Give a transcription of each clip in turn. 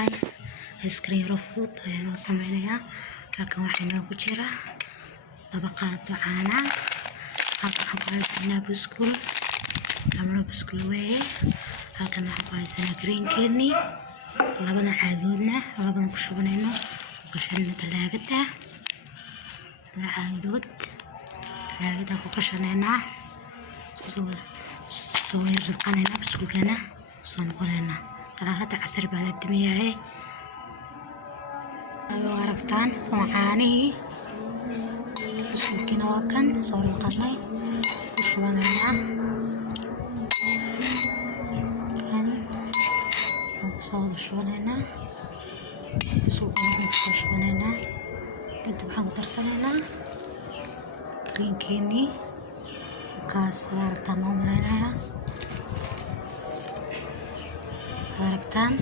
tahay iskriin fudud ayaan sameeynaa. halkan waxaa noogu jira 2 qaado caana halkan waxaan ku haysanaa buskul amro buskul weeye halkan waxaan ku haysanaa green kidney labada caadoodna labada ku shubanayno qashanna talaagada caadood talaagada ku qashanayna soo yirqanayna buskulkana soo noqonayna talaagada casar baa la dimiyahay aragtaan macaanihi buskulkina waa kan soo yirqanay ku shubanayna soo shubanayna buskulkina ku shubanayna kadib waxaan ku darsanaynaa green kidney kaas aragtaan ma umaleynaya aragtaan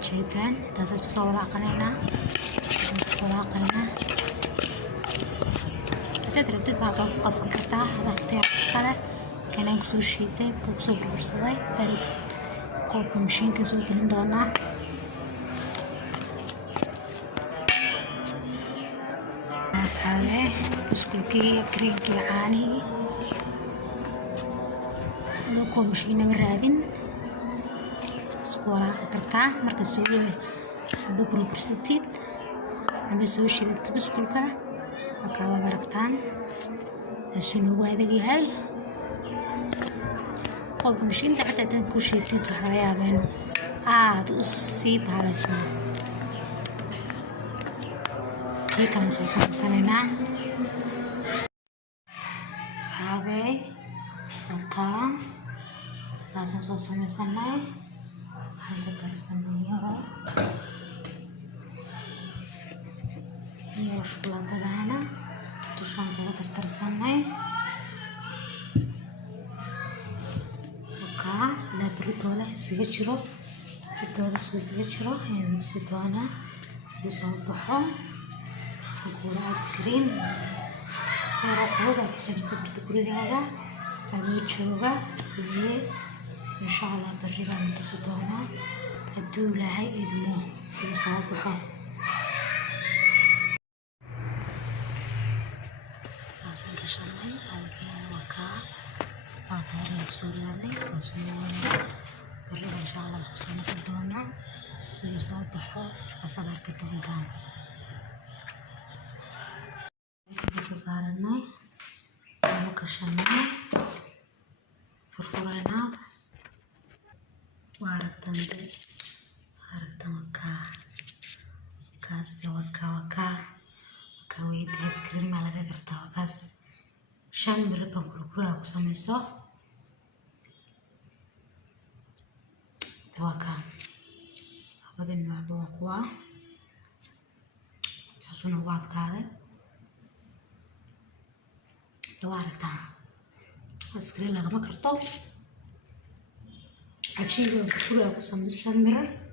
وجدان تاسو soo walaaqanayna تدري بعض قص kartaa waqtiga kale kana ku soo shiitay ku soo bursaday tarid qoobka mashiinka soo gelin doona asxaabe buskulkii greenkii caani ku mashiina raadin سكورا كرتا مركز سويه بكرو برستيد عم بسوي شيء تبص كلها وكوا بركتان شنو هذا اللي هاي قلت مش انت حتى تنكل شيء تطلع يا بينو تصيب على اسمه هيك انا سوي سنة صحابي وكا لازم سوي سنة هذا كرسمي يرى شوكولاتة دهنا توشان كذا ترسمي وكا لا بريتولا سيجرو بريتولا سيجرو هند سيتوانا سيصبحوا أقول آيسكريم سيرا فوق عشان سبرت كل هذا يشوفه إن شاء الله بريبا نتصدونا هدو لهاي إدمو سيصابحو لازم كشاني هالكين وكا هالكين نبصرياني وسمونا بريبا إن شاء الله سيصابحو فدونا سيصابحو أصدر كتبنكان بسو صارنا وكشاني فرفورنا واركتان وكا ويد آيسكريم على كرتا وكاس شان مربى كلكلها وسميسو وكا هذا النوع بوقوا يحسون بعض كذا واركتان آيسكريم لما كرتو عشية كلكلها وسميسو شان مربى